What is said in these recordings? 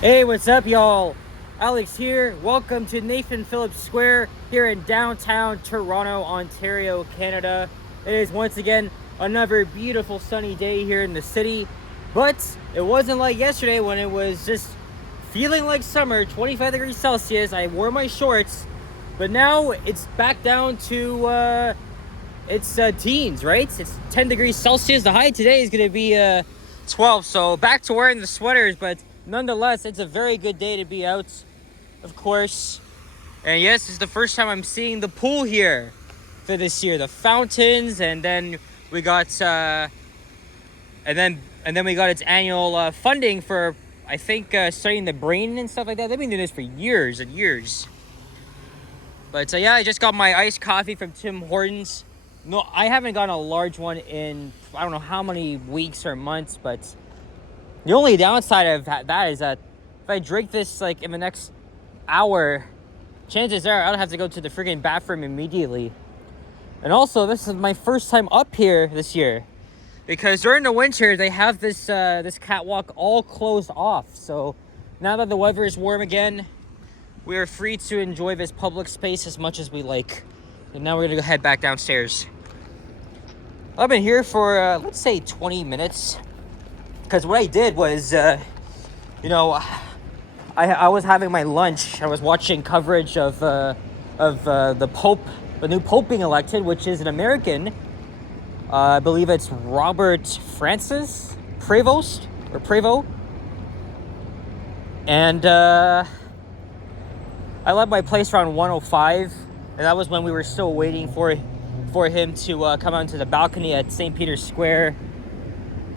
Hey, what's up, y'all? Alex here. Welcome to Nathan Phillips Square here in downtown Toronto, Ontario, Canada. It is once again another beautiful sunny day here in the city, but it wasn't like yesterday when it was just feeling like summer, 25 degrees Celsius. I wore my shorts, but now it's back down to it's teens, right? It's 10 degrees Celsius. The high today is going to be 12, so back to wearing the sweaters, but nonetheless, it's a very good day to be out, of course. And yes, it's the first time I'm seeing the pool here for this year. The fountains, and then we got and then we got its annual funding for, I think, studying the brain and stuff like that. They've been doing this for years and years. But yeah, I just got my iced coffee from Tim Hortons. No, I haven't gotten a large one in I don't know how many weeks or months, but the only downside of that is that if I drink this like in the next hour, chances are I'll have to go to the friggin' bathroom immediately. And also, this is my first time up here this year, because during the winter they have this this catwalk all closed off. So now that the weather is warm again, we are free to enjoy this public space as much as we like. And now we're gonna go head back downstairs. I've been here for let's say 20 minutes, because what I did was, I was having my lunch. I was watching coverage of the Pope, the new Pope being elected, which is an American. I believe it's Robert Francis Prevost or Prevo. And I left my place around 1:05, and that was when we were still waiting for him to come out to the balcony at St. Peter's Square.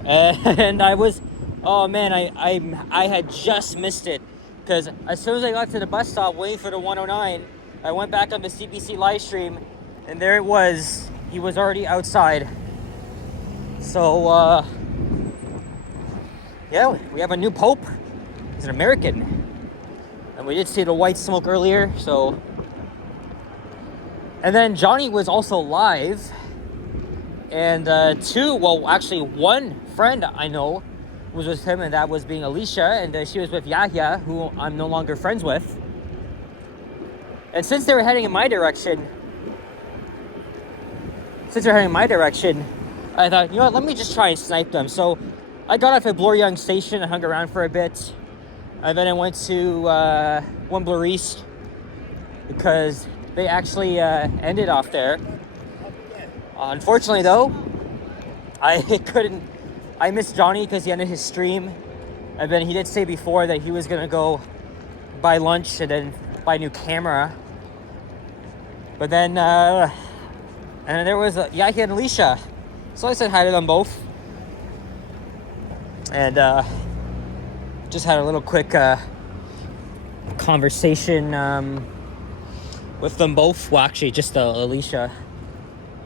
And I was, oh man, I had just missed it, because as soon as I got to the bus stop waiting for the 109, I went back on the CBC live stream, and there it was. He was already outside. So yeah, we have a new Pope. He's an American, and we did see the white smoke earlier. So, and then Johnny was also live, and one friend I know was with him, and that was being Alicia, and she was with Yahya, who I'm no longer friends with. And since they were heading in my direction, I thought, you know what, let me just try and snipe them. So I got off at Bloor Young Station and hung around for a bit, and then I went to One Bloor East, because they actually ended off there. Unfortunately, though, I missed Johnny because he ended his stream, and then he did say before that he was gonna go buy lunch and then buy a new camera. But then, and there was Yahya and Alicia, so I said hi to them both, and just had a little quick conversation with them both. Well, actually, just Alicia.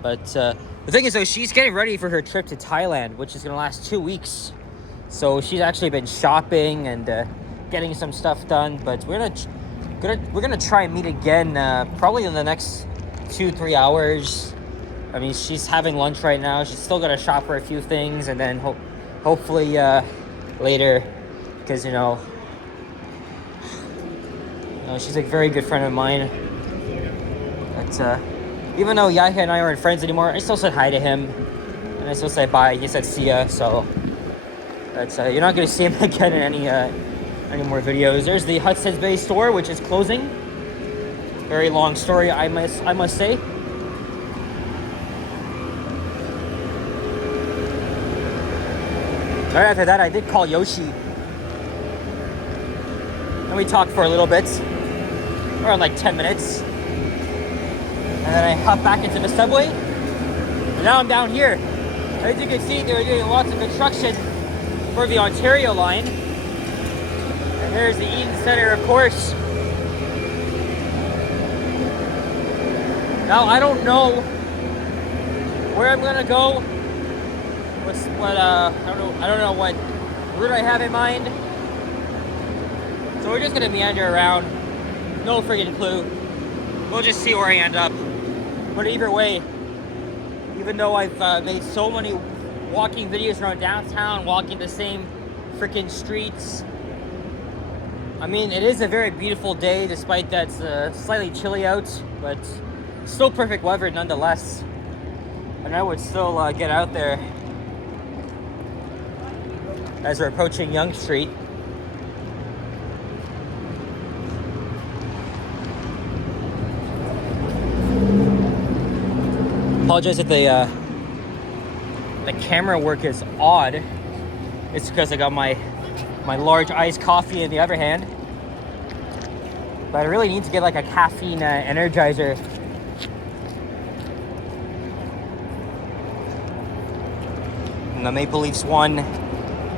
But the thing is, though, she's getting ready for her trip to Thailand, which is going to last 2 weeks. So she's actually been shopping and getting some stuff done. But we're gonna try and meet again probably in the next 2-3 hours. I mean, she's having lunch right now. She's still gonna shop for a few things, and then hopefully later, because she's a very good friend of mine. But even though Yahya and I aren't friends anymore, I still said hi to him, and I still said bye. He said see ya. So that's you're not gonna see him again in any more videos. There's the Hudson's Bay store, which is closing. Very long story, I must say. Right after that, I did call Yoshi, and we talked for a little bit, around like 10 minutes. And then I hopped back into the subway, and now I'm down here. As you can see, they were doing lots of construction for the Ontario line. And there's the Eden Center, of course. Now, I don't know where I'm gonna go. I don't know what route I have in mind. So we're just gonna meander around. No friggin' clue. We'll just see where I end up. But either way, even though I've made so many walking videos around downtown, walking the same freaking streets, I mean, it is a very beautiful day, despite that it's slightly chilly out, but still perfect weather nonetheless. And I would still get out there as we're approaching Yonge Street. Apologize if the camera work is odd. It's because I got my large iced coffee in the other hand. But I really need to get like a caffeine energizer. And the Maple Leafs won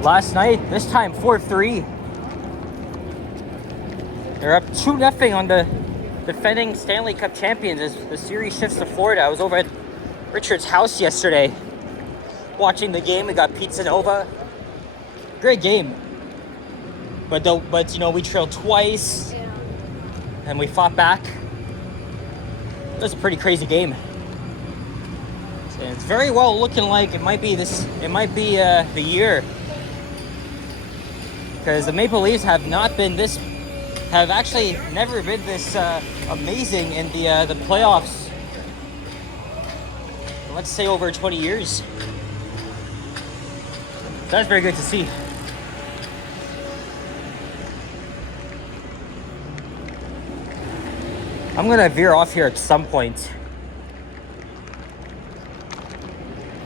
last night, this time 4-3. They're up 2-0 on the defending Stanley Cup champions as the series shifts to Florida. I was over at Richard's house yesterday watching the game. We got Pizza Nova. Great game. But you know, we trailed twice and we fought back. It was a pretty crazy game. And it's very well looking like it might be the year. Because the Maple Leafs have actually never been this amazing in the playoffs. Let's say over 20 years. That's very good to see. I'm gonna veer off here at some point.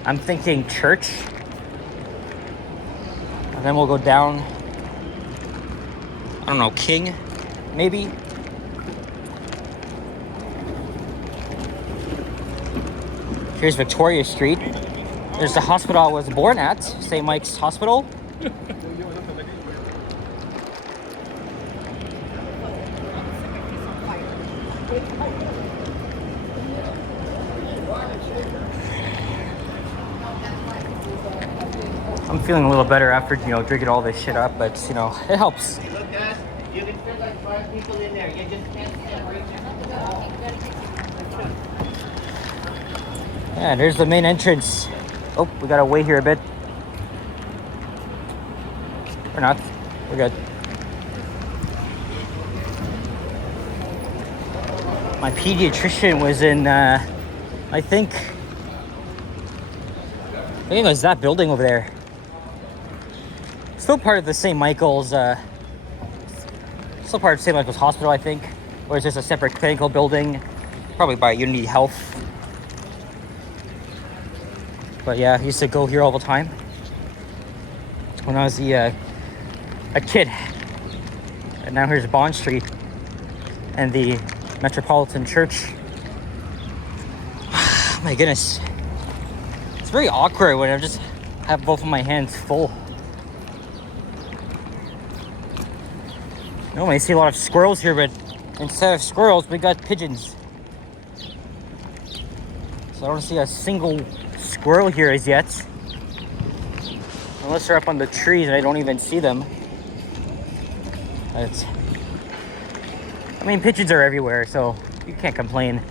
I'm thinking church. And then we'll go down, I don't know, King, maybe? Here's Victoria Street. There's the hospital I was born at, St. Mike's Hospital. I'm feeling a little better after, you know, drinking all this shit up, but, you know, it helps. Look, guys, you can fit like 5 people in there. You just can't stand right there. Yeah, there's the main entrance. Oh, we gotta wait here a bit. Or not. We're good. My pediatrician was in, I think it was that building over there. Still part of the St. Michael's, still part of St. Michael's Hospital, I think. Or is this a separate clinical building? Probably by Unity Health. But yeah, I used to go here all the time when I was a kid. And now here's Bond Street and the Metropolitan Church. My goodness. It's very awkward when I just have both of my hands full. Normally I see a lot of squirrels here, but instead of squirrels, we got pigeons. So I don't see a single squirrel here as yet. Unless they're up on the trees and I don't even see them. But, I mean, pigeons are everywhere, so you can't complain.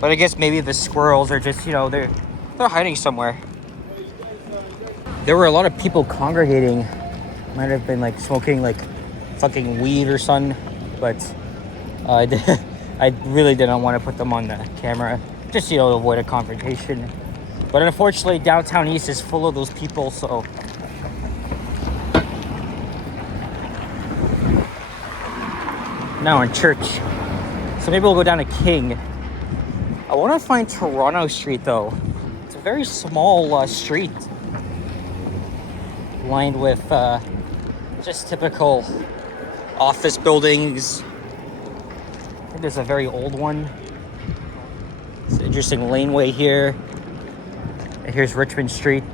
But I guess maybe the squirrels are just, you know, they're hiding somewhere. There were a lot of people congregating. Might have been like smoking like fucking weed or something, but I really didn't want to put them on the camera, just, you know, to avoid a confrontation. But unfortunately, downtown East is full of those people, so. Now in church. So maybe we'll go down to King. I want to find Toronto Street though. It's a very small street. Lined with just typical office buildings. I think there's a very old one. It's an interesting laneway here. And here's Richmond Street.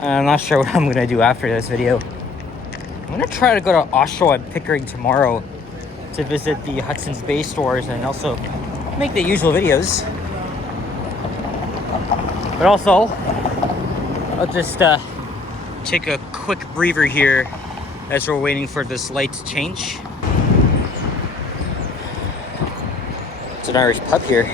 I'm not sure what I'm gonna do after this video. I'm gonna try to go to Oshawa and Pickering tomorrow to visit the Hudson's Bay stores and also make the usual videos. But also, I'll just take a quick breather here as we're waiting for this light to change. It's an Irish pub here.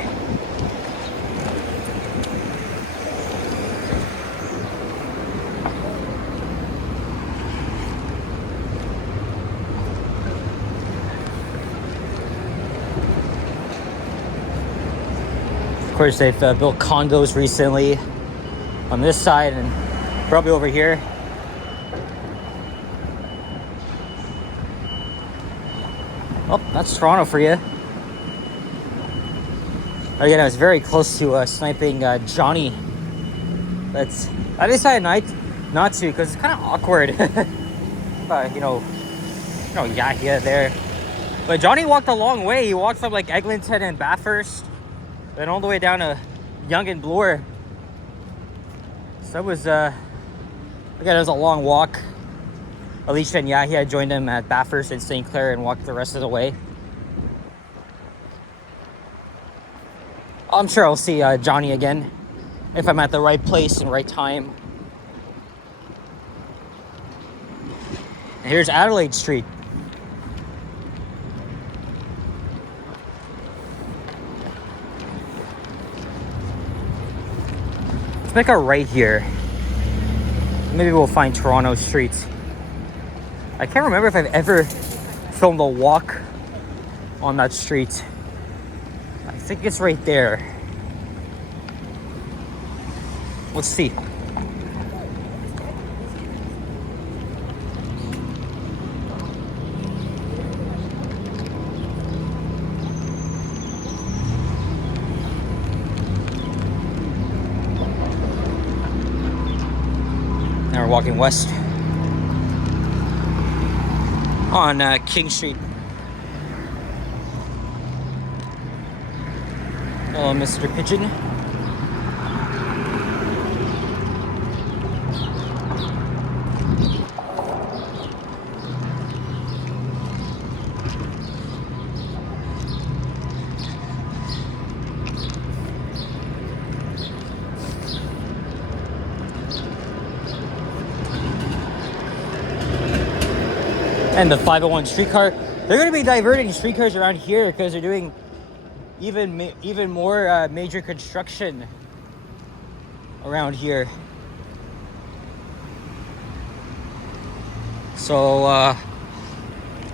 course, they've built condos recently on this side and probably over here. Oh, that's Toronto for you. Again, I was very close to sniping Johnny, but I decided not to because it's kind of awkward. Yahya there. But Johnny walked a long way. He walked from like Eglinton and Bathurst, then all the way down to Yonge and Bloor. So it was, again, it was a long walk. Alicia and Yahya joined him at Bathurst and St. Clair and walked the rest of the way. I'm sure I'll see Johnny again if I'm at the right place and right time. And here's Adelaide Street. Let's make a right here. Maybe we'll find Toronto Street. I can't remember if I've ever filmed a walk on that street. I think it's right there. Let's see. Now we're walking west on King Street. Hello, Mr. Pigeon. And the 501 streetcar. They're going to be diverting streetcars around here because they're doing even more major construction around here. So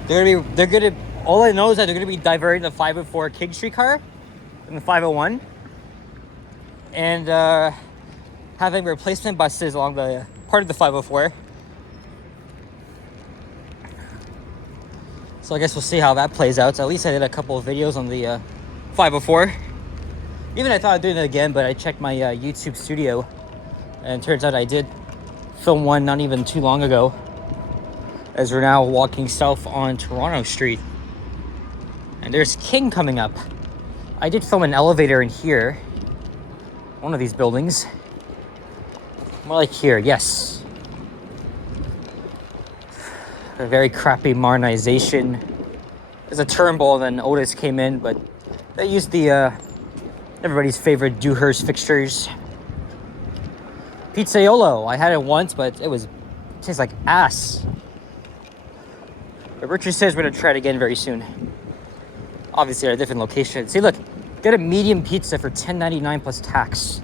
they're gonna all I know is that they're gonna be diverting the 504 King Street car and the 501 and having replacement buses along the part of the 504. So I guess we'll see how that plays out. So at least I did a couple of videos on the 504. Even I thought I'd do it again, but I checked my YouTube studio, and it turns out I did film one not even too long ago, as we're now walking south on Toronto Street. And there's King coming up. I did film an elevator in here, one of these buildings. More like here, yes. A very crappy modernization. There's a turnbull, then Otis came in, but they used the everybody's favorite Dewhurst fixtures. Pizzaiolo, I had it once, but it tastes like ass. But Berczy says we're gonna try it again very soon. Obviously at a different location. See, look, get a medium pizza for $10.99 plus tax.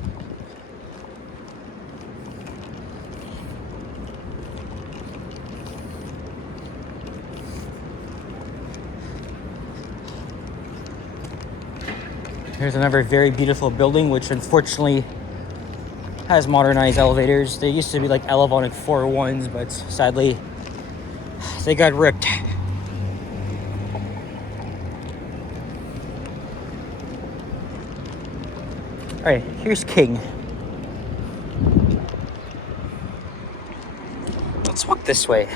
Here's another very beautiful building, which unfortunately has modernized elevators. They used to be like Elevonic 401s, but sadly, they got ripped. All right, here's King. Let's walk this way.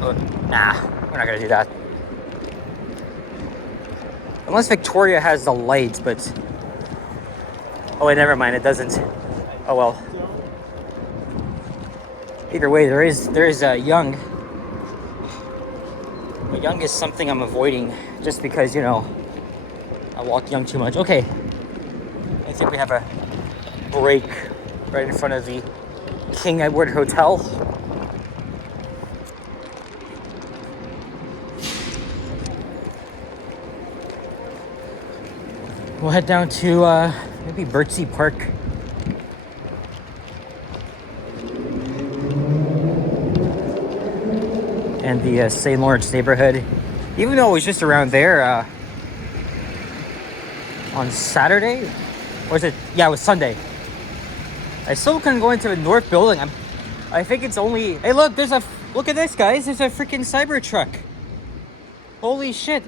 Nah, we're not gonna do that. Unless Victoria has the lights, but... Oh wait, never mind, it doesn't. Oh well. Either way, there is Yonge. But Yonge is something I'm avoiding just because, you know, I walk Yonge too much. Okay. I think we have a break right in front of the King Edward Hotel. We'll head down to maybe Berczy Park. And the St. Lawrence neighborhood. Even though it was just around there, on Saturday, or is it? Yeah, it was Sunday. I still couldn't go into the north building. I think it's only. Hey, look! Look at this, guys. There's a freaking Cybertruck. Holy shit!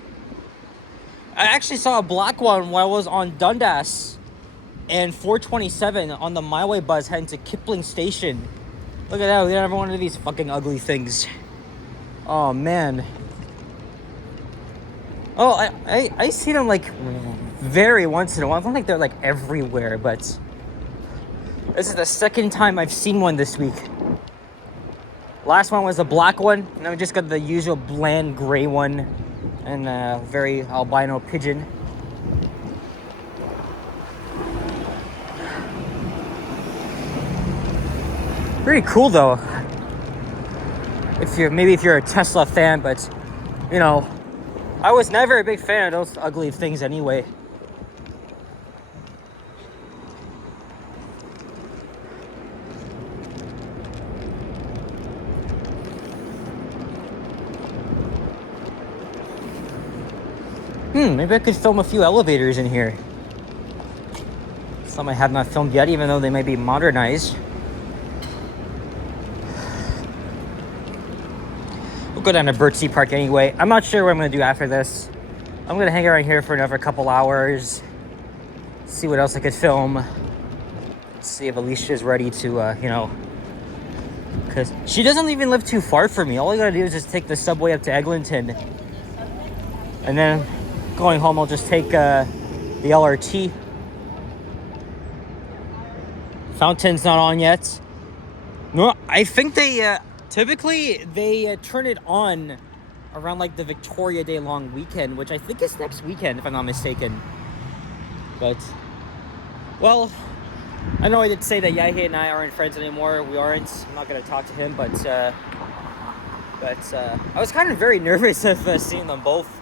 I actually saw a black one while I was on Dundas and 427 on the My Way bus heading to Kipling Station. Look at that. We got every one of these fucking ugly things. Oh man. Oh, I see them like very once in a while. I don't think they're like everywhere, but this is the second time I've seen one this week. Last one was a black one, and then we just got the usual bland gray one and a very albino pigeon. Pretty cool though. If you're a Tesla fan, but you know, I was never a big fan of those ugly things anyway. Maybe I could film a few elevators in here. Some I have not filmed yet, even though they may be modernized. We'll go down to Berczy Park anyway. I'm not sure what I'm going to do after this. I'm going to hang around here for another couple hours. See what else I could film. See if Alicia's ready to, you know... Because she doesn't even live too far from me. All I got to do is just take the subway up to Eglinton. And then going home, I'll just take the LRT. Fountain's not on yet. No, I think they... Typically, they turn it on around like the Victoria Day long weekend, which I think is next weekend, if I'm not mistaken. But, well, I know I did say that Yahe and I aren't friends anymore. We aren't. I'm not going to talk to him, but I was kind of very nervous of seeing them both.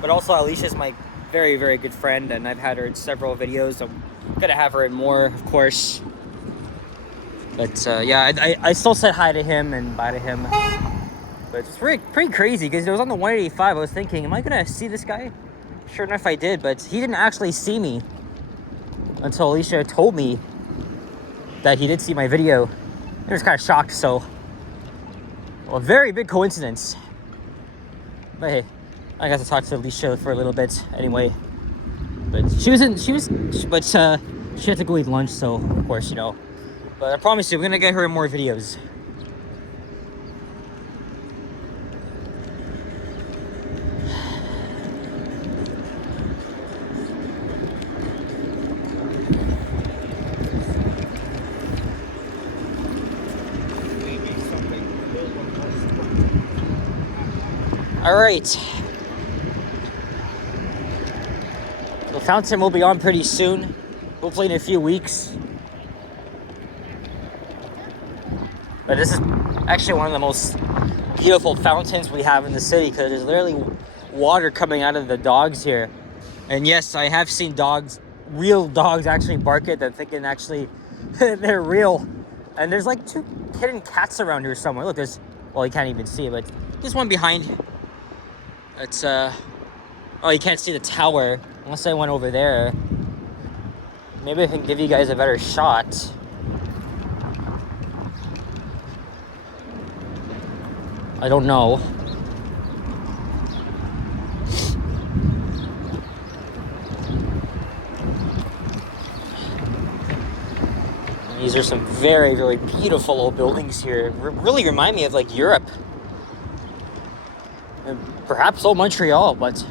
But also, Alicia's my very, very good friend, and I've had her in several videos. I'm going to have her in more, of course. But yeah, I still said hi to him and bye to him. But it's pretty crazy because it was on the 185. I was thinking, am I going to see this guy? Sure enough, I did. But he didn't actually see me until Alicia told me that he did see my video. I was kind of shocked. So, well, a very big coincidence. But hey, I got to talk to Alicia for a little bit anyway. But she had to go eat lunch. So, of course, you know. But I promise you, we're gonna get her in more videos. All right. The fountain will be on pretty soon, hopefully in a few weeks. But this is actually one of the most beautiful fountains we have in the city because there's literally water coming out of the dogs here. And yes, I have seen real dogs actually bark at them, thinking actually they're real. And there's like 2 hidden cats around here somewhere. Look, well, you can't even see it, but there's one behind. It's, oh, you can't see the tower unless I went over there. Maybe I can give you guys a better shot. I don't know. These are some very, very beautiful old buildings here. Really remind me of like Europe. And perhaps old Montreal, but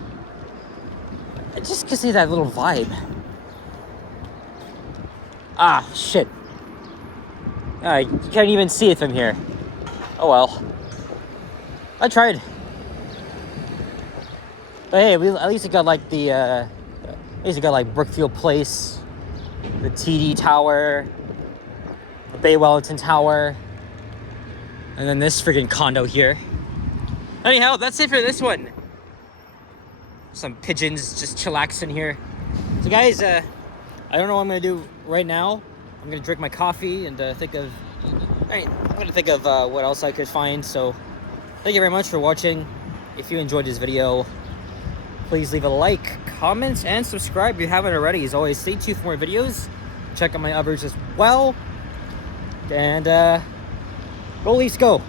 it just gives me that little vibe. Ah, shit. You can't even see it from here. Oh well. I tried. But hey, at least it got like Brookfield Place, the TD Tower, the Bay Wellington Tower, and then this freaking condo here. Anyhow, that's it for this one. Some pigeons just chillaxing here. So guys, I don't know what I'm gonna do right now. I'm gonna drink my coffee and think of what else I could find. So thank you very much for watching. If you enjoyed this video, Please leave a like, comment, and subscribe if you haven't already. As always, stay tuned for more videos. Check out my others as well. And go Leafs go.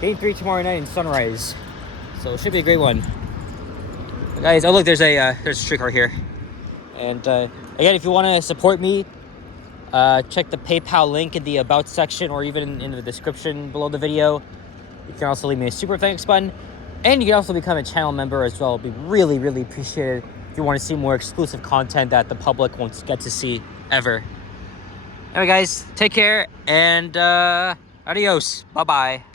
Game 3 tomorrow night in Sunrise. So it should be a great one. But guys, oh look, there's a street car here. And again, if you want to support me, check the PayPal link in the About section or even in the description below the video. You can also leave me a super thanks button. And you can also become a channel member as well. It'd be really, really appreciated if you want to see more exclusive content that the public won't get to see ever. Anyway, guys, take care and adios. Bye-bye.